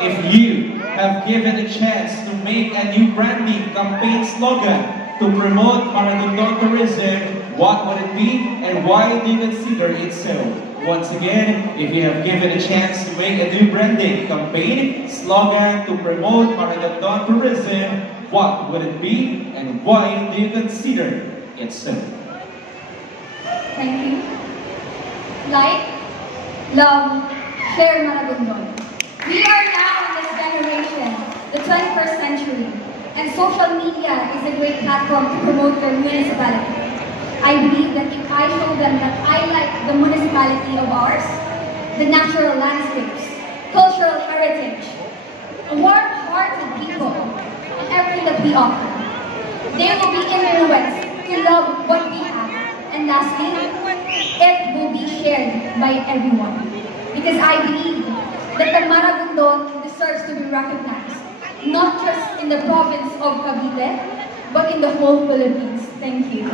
If you have given a chance to make a new branding campaign slogan to promote Maragondon tourism, what would it be and why do you consider it so? Once again, if you have given a chance to make a new branding campaign slogan to promote Maragondon tourism, what would it be and why do you consider it so? Thank you. Like, love, share Maragondon. We are now in this generation, the 21st century, and social media is a great platform to promote their municipality. I believe that if I show them that I like the municipality of ours, the natural landscapes, cultural heritage, warm-hearted people, and everything that we offer, they will be influenced to love what we have. And lastly, it will be shared by everyone. Because I believe that the Maragondon deserves to be recognized, not just in the province of Cavite, but in the whole Philippines. Thank you.